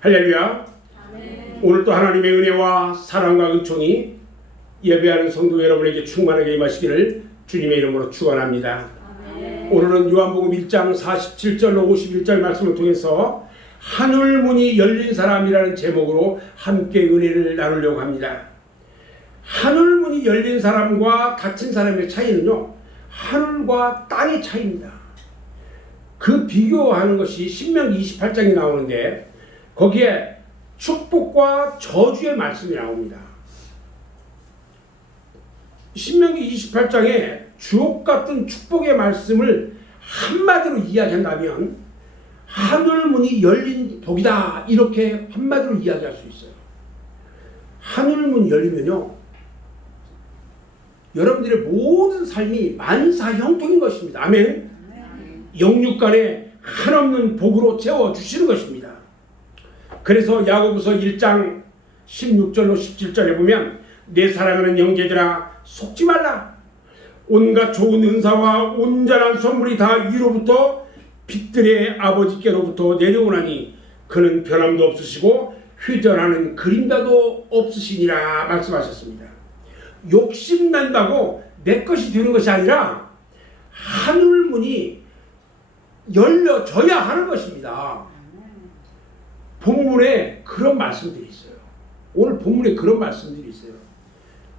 할렐루야. 오늘 또 하나님의 은혜와 사랑과 은총이 예배하는 성도 여러분에게 충만하게 임하시기를 주님의 이름으로 축원합니다. 오늘은 요한복음 1장 47절로 51절 말씀을 통해서 하늘문이 열린 사람이라는 제목으로 함께 은혜를 나누려고 합니다. 하늘문이 열린 사람과 닫힌 사람의 차이는요, 하늘과 땅의 차이입니다. 그 비교하는 것이 신명기 28장에 나오는데 거기에 축복과 저주의 말씀이 나옵니다. 신명기 28장에 주옥 같은 축복의 말씀을 한마디로 이야기한다면 하늘문이 열린 복이다, 이렇게 한마디로 이야기할 수 있어요. 하늘문이 열리면요, 여러분들의 모든 삶이 만사형통인 것입니다. 아멘. 영육간에 한없는 복으로 채워주시는 것입니다. 그래서 야고보서 1장 16절로 17절에 보면 내 사랑하는 형제들아 속지 말라. 온갖 좋은 은사와 온전한 선물이 다 위로부터 빛들의 아버지께로부터 내려오나니 그는 변함도 없으시고 회전하는 그림자도 없으시니라 말씀하셨습니다. 욕심난다고 내 것이 되는 것이 아니라 하늘문이 열려져야 하는 것입니다. 본문에 그런 말씀들이 있어요. 오늘 본문에 그런 말씀들이 있어요.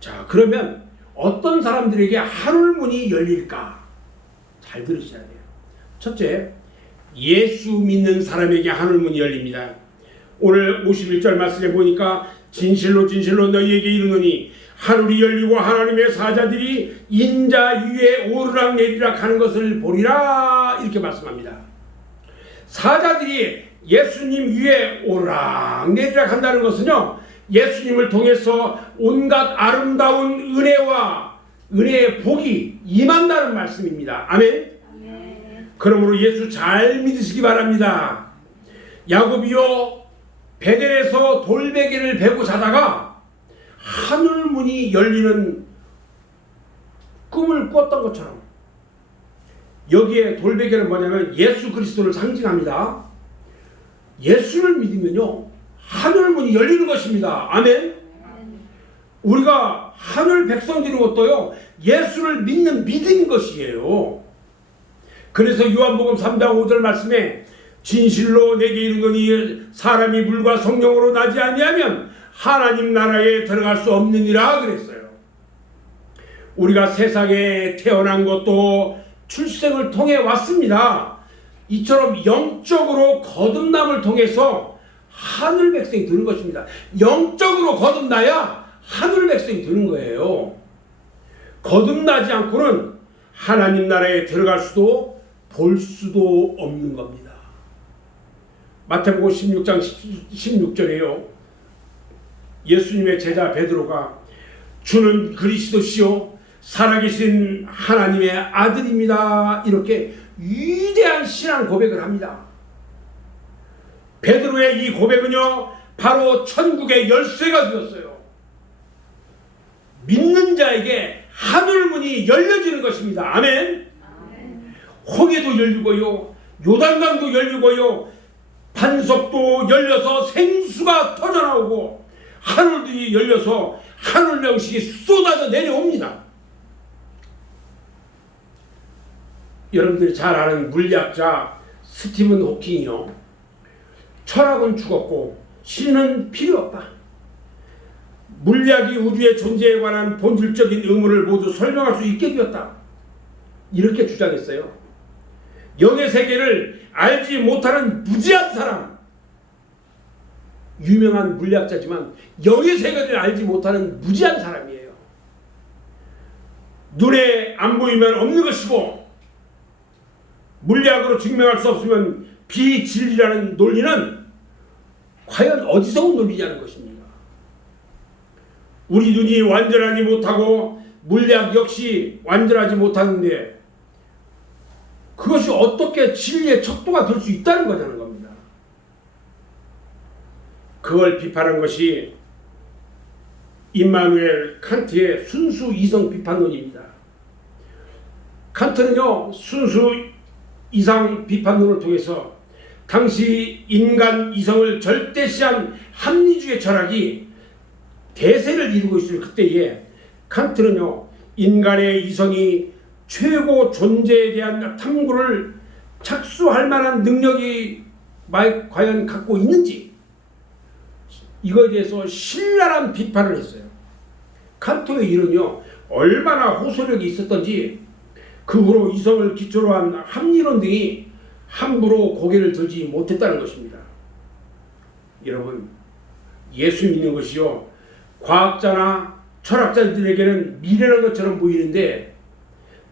자, 그러면 어떤 사람들에게 하늘문이 열릴까? 잘 들으셔야 돼요. 첫째, 예수 믿는 사람에게 하늘문이 열립니다. 오늘 51절 말씀에 보니까 진실로 진실로 너희에게 이르노니 하늘이 열리고 하나님의 사자들이 인자 위에 오르락 내리락 하는 것을 보리라, 이렇게 말씀합니다. 사자들이 예수님 위에 오르락 내리락 한다는 것은요, 예수님을 통해서 온갖 아름다운 은혜와 은혜의 복이 임한다는 말씀입니다. 아멘. 그러므로 예수 잘 믿으시기 바랍니다. 야곱이요, 베델에서 돌베개를 베고 자다가 하늘문이 열리는 꿈을 꿨던 것처럼, 여기에 돌베개는 뭐냐면 예수 그리스도를 상징합니다. 예수를 믿으면요, 하늘문이 열리는 것입니다. 아멘. 우리가 하늘 백성들인 것도요, 예수를 믿는 믿음인 것이에요. 그래서 요한복음 3장 5절 말씀에 진실로 내게 이르노니 사람이 물과 성령으로 나지 아니하면 하나님 나라에 들어갈 수 없느니라 그랬어요. 우리가 세상에 태어난 것도 출생을 통해 왔습니다. 이처럼 영적으로 거듭남을 통해서 하늘 백성이 되는 것입니다. 영적으로 거듭나야 하늘 백성이 되는 거예요. 거듭나지 않고는 하나님 나라에 들어갈 수도 볼 수도 없는 겁니다. 마태복음 16장 16절에요. 예수님의 제자 베드로가 주는 그리스도시요 살아계신 하나님의 아들입니다, 이렇게 위대한 신앙 고백을 합니다. 베드로의 이 고백은요, 바로 천국의 열쇠가 되었어요. 믿는 자에게 하늘문이 열려지는 것입니다. 아멘. 홍해도 열리고요, 요단강도 열리고요, 반석도 열려서 생수가 터져나오고 하늘들이 열려서 하늘 명식이 쏟아져 내려옵니다. 여러분들이 잘 아는 물리학자 스티븐 호킹이요, 철학은 죽었고 신은 필요 없다. 물리학이 우주의 존재에 관한 본질적인 의무를 모두 설명할 수 있게 되었다, 이렇게 주장했어요. 영의 세계를 알지 못하는 무지한 사람, 유명한 물리학자지만 영의 세계를 알지 못하는 무지한 사람이에요. 눈에 안 보이면 없는 것이고 물리학으로 증명할 수 없으면 비진리라는 논리는 과연 어디서 온 논리냐는 것입니다. 우리 눈이 완전하지 못하고 물리학 역시 완전하지 못하는데 그것이 어떻게 진리의 척도가 될 수 있다는 거냐는 겁니다. 그걸 비판한 것이 임마누엘 칸트의 순수 이성 비판론입니다. 칸트는요, 순수 이상 비판론을 통해서 당시 인간 이성을 절대시한 합리주의 철학이 대세를 이루고 있을 그때에 칸트는요, 인간의 이성이 최고 존재에 대한 탐구를 착수할 만한 능력이 과연 갖고 있는지 이거에 대해서 신랄한 비판을 했어요. 칸트의 일은요, 얼마나 호소력이 있었던지 그 후로 이성을 기초로 한 합리론 등이 함부로 고개를 들지 못했다는 것입니다. 여러분, 예수 믿는 것이요, 과학자나 철학자들에게는 미래라는 것처럼 보이는데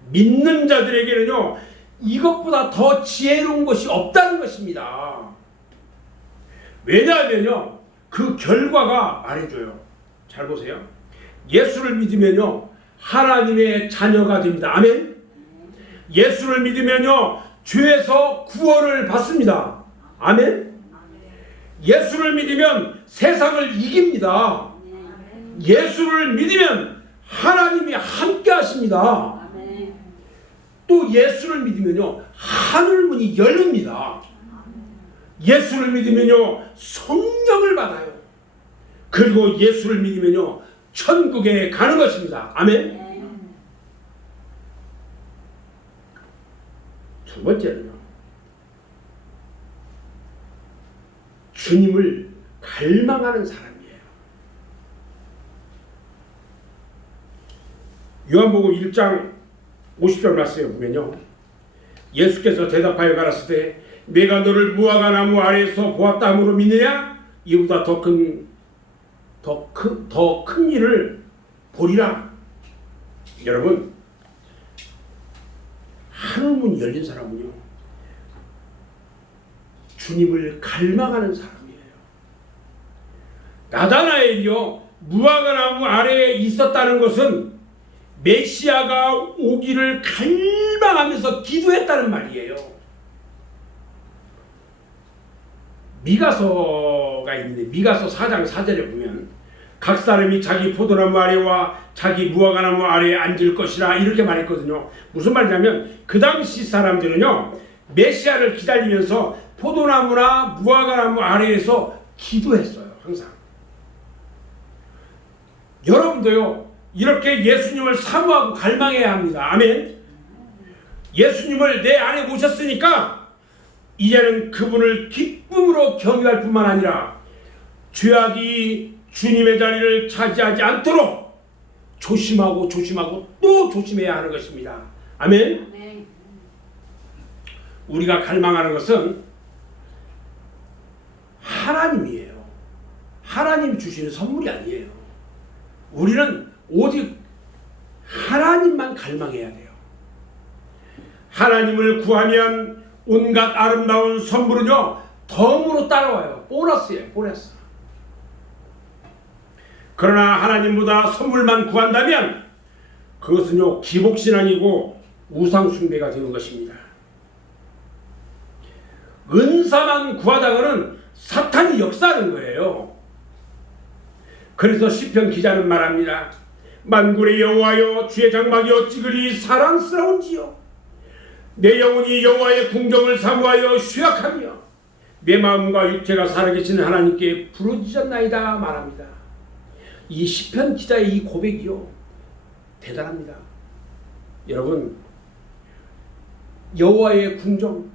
믿는 자들에게는요, 이것보다 더 지혜로운 것이 없다는 것입니다. 왜냐하면요, 그 결과가 말해줘요. 잘 보세요. 예수를 믿으면요, 하나님의 자녀가 됩니다. 아멘. 예수를 믿으면요, 죄에서 구원을 받습니다. 아멘. 예수를 믿으면 세상을 이깁니다. 예수를 믿으면 하나님이 함께 하십니다. 또 예수를 믿으면요, 하늘문이 열립니다. 예수를 믿으면요, 성령을 받아요. 그리고 예수를 믿으면요, 천국에 가는 것입니다. 아멘. 두 번째는요, 주님을 갈망하는 사람이에요. 요한복음 1장 50절 말씀에 보면요, 예수께서 대답하여 가라사대 내가 너를 무화과 나무 아래에서 보았다 함으로 믿느냐? 이보다 더 큰 일을 보리라. 여러분, 하늘문이 열린 사람은요, 주님을 갈망하는 사람이에요. 나다나엘이요, 무화과 나무 아래에 있었다는 것은 메시아가 오기를 갈망하면서 기도했다는 말이에요. 미가서가 있는데 미가서 4장 4절에 보면 각 사람이 자기 포도나무 아래와 자기 무화과나무 아래에 앉을 것이라 이렇게 말했거든요. 무슨 말이냐면 그 당시 사람들은요, 메시아를 기다리면서 포도나무나 무화과나무 아래에서 기도했어요. 항상. 여러분도요, 이렇게 예수님을 사모하고 갈망해야 합니다. 아멘. 예수님을 내 안에 모셨으니까 이제는 그분을 기쁨으로 경유할 뿐만 아니라 죄악이 주님의 자리를 차지하지 않도록 조심하고 또 조심해야 하는 것입니다. 아멘. 네. 우리가 갈망하는 것은 하나님이에요. 하나님이 주시는 선물이 아니에요. 우리는 오직 하나님만 갈망해야 돼요. 하나님을 구하면 온갖 아름다운 선물은요, 덤으로 따라와요. 보너스예요. 보너스. 그러나 하나님보다 선물만 구한다면 그것은요, 기복신앙이고 우상숭배가 되는 것입니다. 은사만 구하다가는 사탄이 역사하는 거예요. 그래서 시편 기자는 말합니다. 만군의 여호와여, 주의 장막이 어찌 그리 사랑스러운지요. 내 영혼이 여호와의 궁정을 사모하여 쇠약하며 내 마음과 육체가 살아계신 하나님께 부르짖었나이다 말합니다. 이 시편 기자의 이 고백이요, 대단합니다. 여러분, 여호와의 궁정,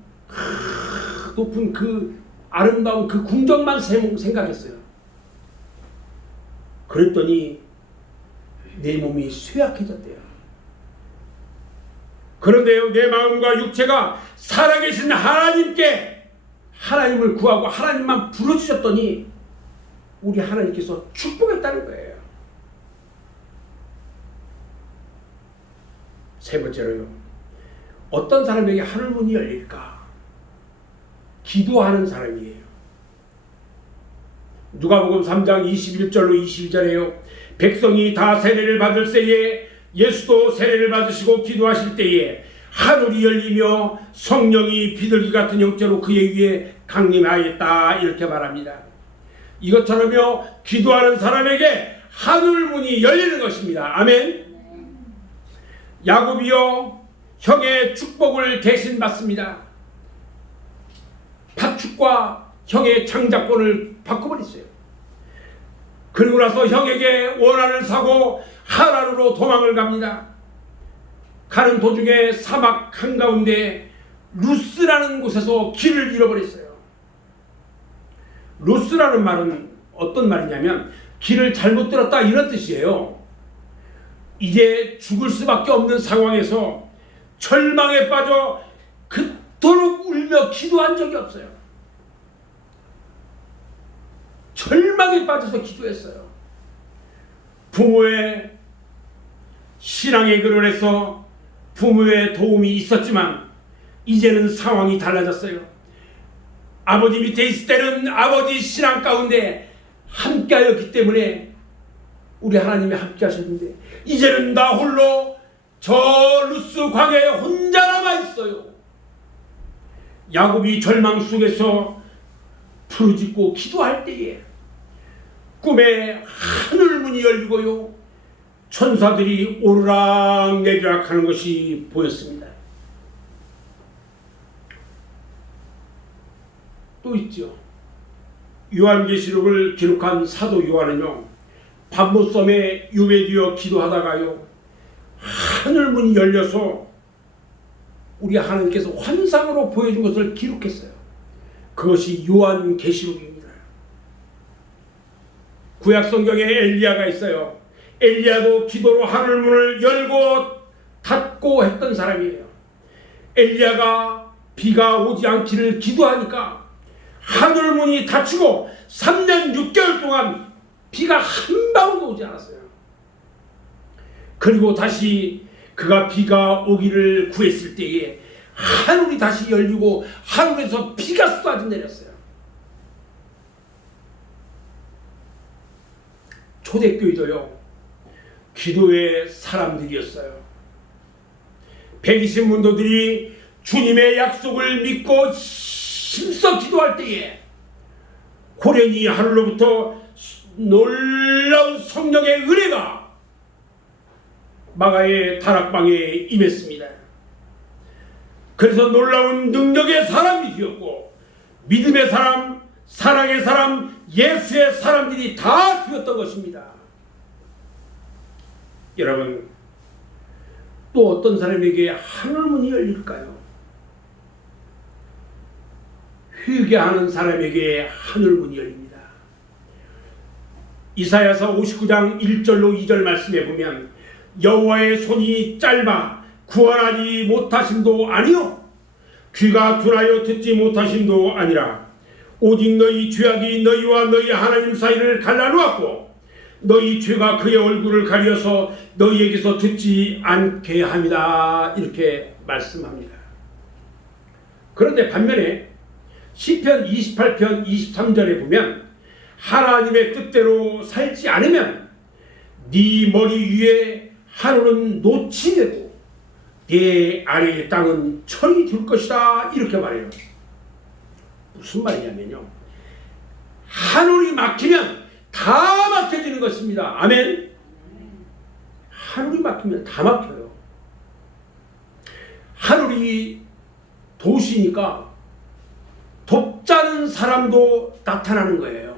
높은 그 아름다운 그 궁정만 생각했어요. 그랬더니 내 몸이 쇠약해졌대요. 그런데요, 내 마음과 육체가 살아계신 하나님께 하나님을 구하고 하나님만 부르짖었더니 우리 하나님께서 축복했다는 거예요. 세 번째로요, 어떤 사람에게 하늘문이 열릴까? 기도하는 사람이에요. 누가복음 3장 21절로 22절에요. 백성이 다 세례를 받을 때에 예수도 세례를 받으시고 기도하실 때에 하늘이 열리며 성령이 비둘기 같은 형태로 그의 위에 강림하였다 이렇게 말합니다. 이것처럼요, 기도하는 사람에게 하늘문이 열리는 것입니다. 아멘. 야곱이요, 형의 축복을 대신 받습니다. 파축과 형의 장자권을 바꿔버렸어요. 그리고 나서 형에게 원한을 사고 하란으로 도망을 갑니다. 가는 도중에 사막 한가운데 루스라는 곳에서 길을 잃어버렸어요. 루스라는 말은 어떤 말이냐면 길을 잘못 들었다 이런 뜻이에요. 이제 죽을 수밖에 없는 상황에서 절망에 빠져 그토록 울며 기도한 적이 없어요. 절망에 빠져서 기도했어요. 부모의 신앙의 글을 해서 부모의 도움이 있었지만 이제는 상황이 달라졌어요. 아버지 밑에 있을 때는 아버지 신앙 가운데 함께하였기 때문에 우리 하나님이 함께 하셨는데 이제는 나 홀로 저 루스 광야에 혼자 남아 있어요. 야곱이 절망 속에서 부르짖고 기도할 때에 꿈에 하늘문이 열리고요, 천사들이 오르락내리락 하는 것이 보였습니다. 또 있죠. 요한계시록을 기록한 사도 요한은요, 밤모섬에 유배되어 기도하다가요, 하늘문이 열려서 우리 하나님께서 환상으로 보여준 것을 기록했어요. 그것이 요한계시록입니다. 구약성경에 엘리야가 있어요. 엘리야도 기도로 하늘문을 열고 닫고 했던 사람이에요. 엘리야가 비가 오지 않기를 기도하니까 하늘문이 닫히고 3년 6개월 동안 비가 한 방울도 오지 않았어요. 그리고 다시 그가 비가 오기를 구했을 때에 하늘이 다시 열리고 하늘에서 비가 쏟아져 내렸어요. 초대교회도요, 기도의 사람들이었어요. 120문도들이 주님의 약속을 믿고 힘써 기도할 때에 호련히 하늘로부터 놀라운 성령의 은혜가 마가의 다락방에 임했습니다. 그래서 놀라운 능력의 사람이 되었고 믿음의 사람, 사랑의 사람, 예수의 사람들이 다 되었던 것입니다. 여러분, 또 어떤 사람에게 하늘문이 열릴까요? 회개하는 사람에게 하늘문이 열립니다. 이사야서 59장 1절로 2절 말씀에 보면 여호와의 손이 짧아 구원하지 못하심도 아니요 귀가 둔하여 듣지 못하심도 아니라 오직 너희 죄악이 너희와 너희 하나님 사이를 갈라놓았고 너희 죄가 그의 얼굴을 가려서 너희에게서 듣지 않게 합니다. 이렇게 말씀합니다. 그런데 반면에 시편 28편 23절에 보면 하나님의 뜻대로 살지 않으면 네 머리 위에 하늘은 노치 되고 네 아래의 땅은 철이 들 것이다. 이렇게 말해요. 무슨 말이냐면요, 하늘이 막히면 다 막혀지는 것입니다. 아멘. 하늘이 막히면 다 막혀요. 하늘이 도시니까 돕자는 사람도 나타나는 거예요.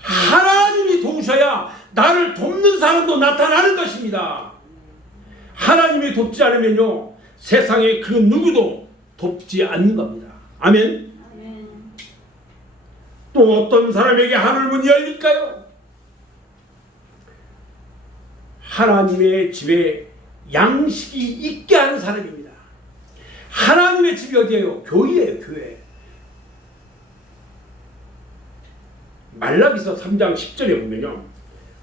하나님이 도우셔야 나를 돕는 사람도 나타나는 것입니다. 하나님이 돕지 않으면요, 세상에 그 누구도 돕지 않는 겁니다. 아멘. 또 어떤 사람에게 하늘문이 열릴까요? 하나님의 집에 양식이 있게 하는 사람입니다. 하나님의 집이 어디예요? 교회예요. 교회. 말라기서 3장 10절에 보면요,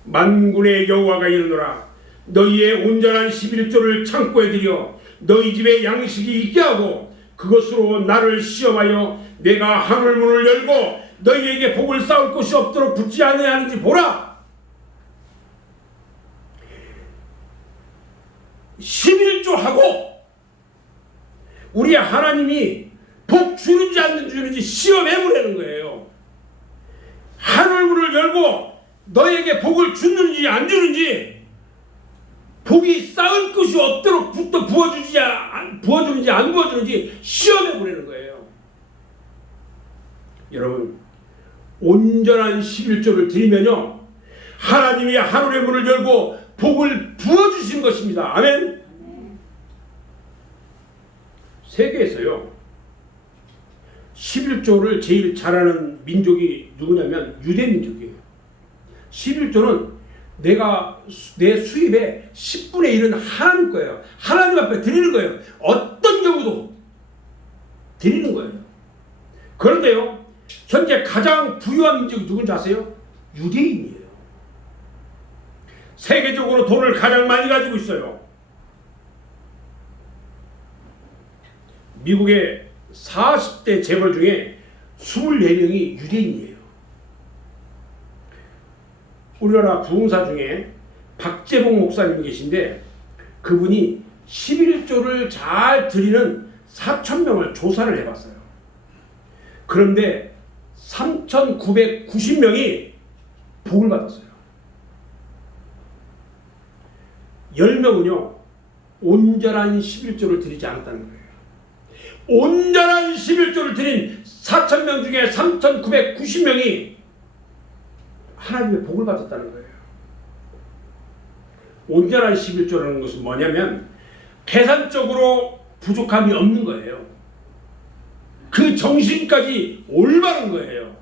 만군의 여호와가 이르노라 너희의 온전한 11조를 창고에 들여 너희 집에 양식이 있게 하고 그것으로 나를 시험하여 내가 하늘문을 열고 너희에게 복을 쌓을 곳이 없도록 붙지 아니하는지 보라. 11조하고 우리 하나님이 복 주는지 안 주는지 시험해 보라는 거예요. 하늘문을 열고 너에게 복을 주는지 안 주는지, 복이 쌓을 것이 없도록 부어주는지 안 부어주는지 시험해 보라는 거예요. 여러분, 온전한 11조를 드리면요, 하나님이 하늘의 문을 열고 복을 부어주시는 것입니다. 아멘. 세계에서요 11조를 제일 잘하는 민족이 누구냐면 유대 민족이에요. 11조는 내 수입의 10분의 1은 하나님 거예요. 하나님 앞에 드리는 거예요. 어떤 경우도 드리는 거예요. 그런데요, 현재 가장 부유한 민족이 누군지 아세요? 유대인이에요. 세계적으로 돈을 가장 많이 가지고 있어요. 미국의 40대 재벌 중에 24명이 유대인이에요. 우리나라 부흥사 중에 박재봉 목사님이 계신데, 그분이 11조를 잘 드리는 4,000명을 조사를 해봤어요. 그런데 3,990명이 복을 받았어요. 10명은요 온전한 11조를 드리지 않았다는 거예요. 온전한 11조를 드린 4,000명 중에 3,990명이 하나님의 복을 받았다는 거예요. 온전한 11조라는 것은 뭐냐면 계산적으로 부족함이 없는 거예요. 그 정신까지 올바른 거예요.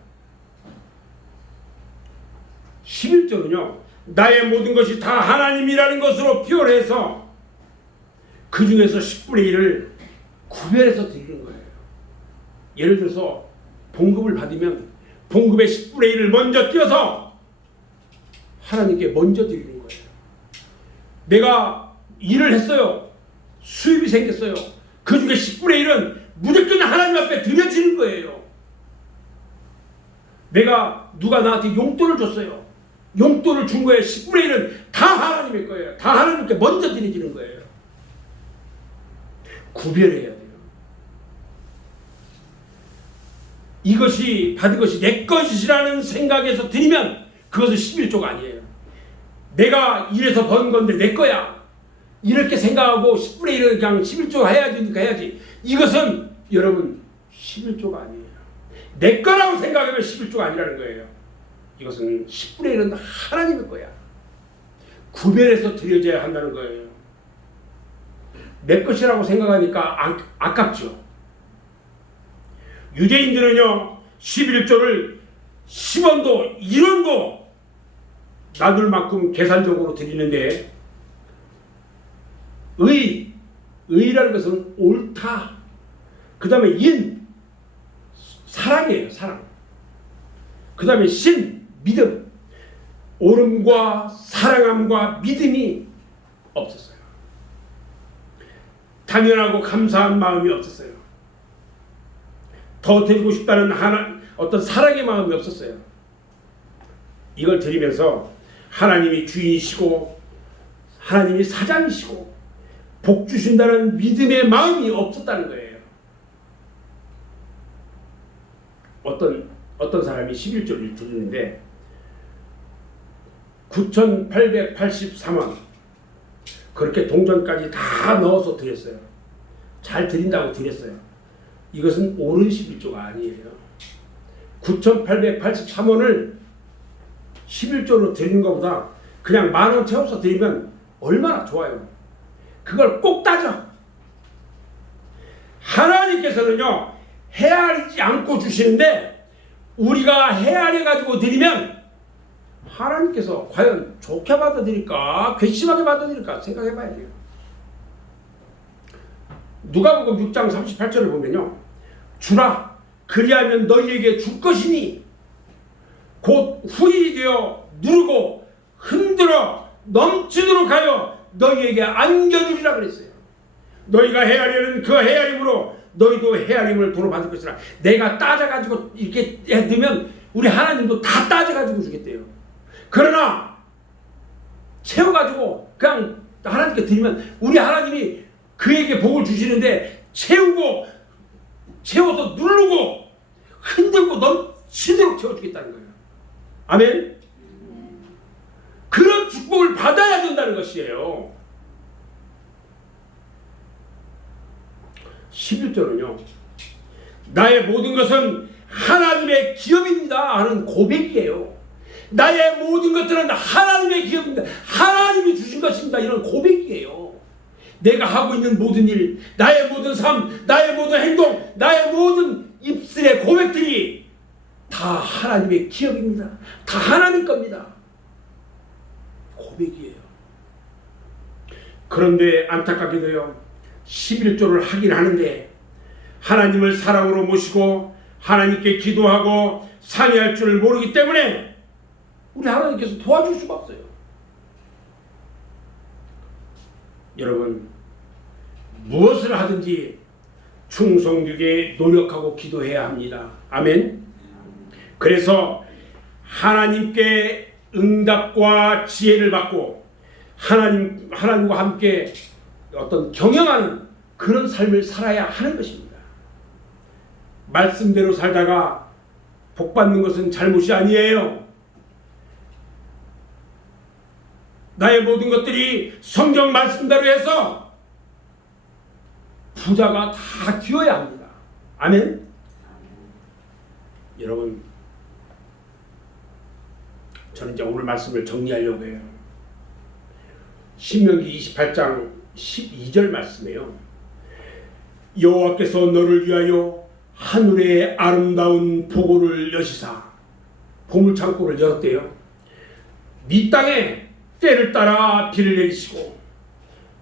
11조는요 나의 모든 것이 다 하나님이라는 것으로 표현해서 그 중에서 10분의 1을 구별해서 드리는 거예요. 예를 들어서 봉급을 받으면 봉급의 10분의 1을 먼저 띄어서 하나님께 먼저 드리는 거예요. 내가 일을 했어요. 수입이 생겼어요. 그 중에 10분의 1은 무조건 하나님 앞에 드려지는 거예요. 누가 나한테 용돈을 줬어요. 용돈을 준 거에 10분의 1은 다 하나님의 거예요. 다 하나님께 먼저 드려지는 거예요. 구별해야 돼요. 이것이 받은 것이 내 것이라는 생각에서 드리면 그것은 11조가 아니에요. 내가 일해서 번 건데 내 거야, 이렇게 생각하고 10분의 1을 그냥 11조 해야지. 이것은 여러분 11조가 아니에요. 내 거라고 생각하면 11조가 아니라는 거예요. 이것은 10분의 1은 하나님의 거야. 구별해서 드려져야 한다는 거예요. 내 것이라고 생각하니까 아깝죠. 유대인들은요 11조를 10원도 1원도 나눌 만큼 계산적으로 드리는데, 의라는 것은 옳다, 그 다음에 사랑이에요. 사랑. 그 다음에 믿음. 옳음과 사랑함과 믿음이 없었어요. 당연하고 감사한 마음이 없었어요. 더 드리고 싶다는 어떤 사랑의 마음이 없었어요. 이걸 드리면서 하나님이 주인이시고 하나님이 사장이시고 복 주신다는 믿음의 마음이 없었다는 거예요. 어떤 사람이 11조를 드리는데 9,883원 그렇게 동전까지 다 넣어서 드렸어요. 잘 드린다고 드렸어요. 이것은 옳은 11조가 아니에요. 9,883원을 11조로 드리는 것보다 그냥 10,000원 채워서 드리면 얼마나 좋아요. 그걸 꼭 따져. 하나님께서는요 헤아리지 않고 주시는데, 우리가 헤아려가지고 드리면 하나님께서 과연 좋게 받아들일까 괘씸하게 받아들일까 생각해봐야 돼요. 누가복음 6장 38절을 보면요, 주라 그리하면 너희에게 줄 것이니 곧 후일이 되어 누르고 흔들어 넘치도록 하여 너희에게 안겨주리라 그랬어요. 너희가 헤아리는 그 헤아림으로 너희도 헤아림을 도로 받을 것이라. 내가 따져가지고 이렇게 해두면 우리 하나님도 다 따져가지고 주겠대요. 그러나 채워가지고 그냥 하나님께 드리면 우리 하나님이 그에게 복을 주시는데, 채워서 누르고 흔들고 넘치도록 채워주겠다는 거예요. 아멘. 그런 축복을 받아야 된다는 것이에요. 11조는요 나의 모든 것은 하나님의 기업입니다 하는 고백이에요. 나의 모든 것들은 하나님의 기업입니다. 하나님이 주신 것입니다. 이런 고백이에요. 내가 하고 있는 모든 일, 나의 모든 삶, 나의 모든 행동, 나의 모든 입술의 고백들이 다 하나님의 기업입니다. 다 하나님 겁니다. 고백이에요. 그런데 안타깝게도요, 11조를 하긴 하는데 하나님을 사랑으로 모시고 하나님께 기도하고 상의할 줄을 모르기 때문에 우리 하나님께서 도와줄 수가 없어요. 여러분, 무엇을 하든지 충성되게 노력하고 기도해야 합니다. 아멘. 그래서 하나님께 응답과 지혜를 받고 하나님과 함께 어떤 경영하는 그런 삶을 살아야 하는 것입니다. 말씀대로 살다가 복 받는 것은 잘못이 아니에요. 나의 모든 것들이 성경 말씀대로 해서 부자가 다 되어야 합니다. 아멘. 여러분, 저는 이제 오늘 말씀을 정리하려고 해요. 신명기 28장 12절 말씀이에요. 여호와께서 너를 위하여 하늘의 아름다운 보고를 여시사, 보물창고를 열었대요. 네 땅에 때를 따라 비를 내리시고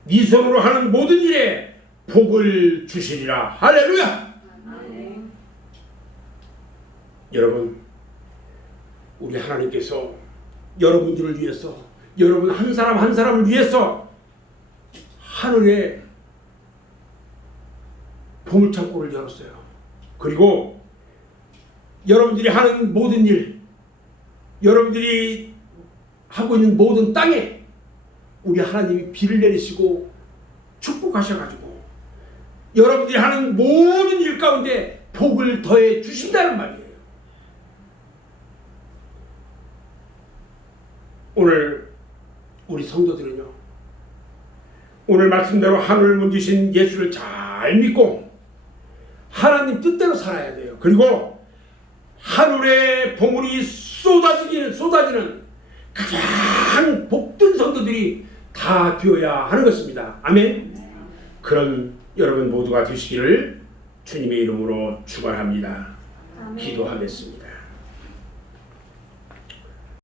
네 손으로 하는 모든 일에 복을 주시리라. 할렐루야. 아멘. 여러분, 우리 하나님께서 여러분들을 위해서, 여러분 한 사람 한 사람을 위해서 하늘에 보물창고를 열었어요. 그리고 여러분들이 하는 모든 일, 여러분들이 하고 있는 모든 땅에 우리 하나님이 비를 내리시고 축복하셔가지고 여러분들이 하는 모든 일 가운데 복을 더해 주신다는 말이에요. 오늘 우리 성도들은요, 오늘 말씀대로 하늘을 만드신 예수를 잘 믿고 하나님 뜻대로 살아야 돼요. 그리고 하늘의 보물이 쏟아지는 가장 복된 성도들이 다 되어야 하는 것입니다. 아멘. 그런 여러분 모두가 되시기를 주님의 이름으로 축원합니다. 기도하겠습니다.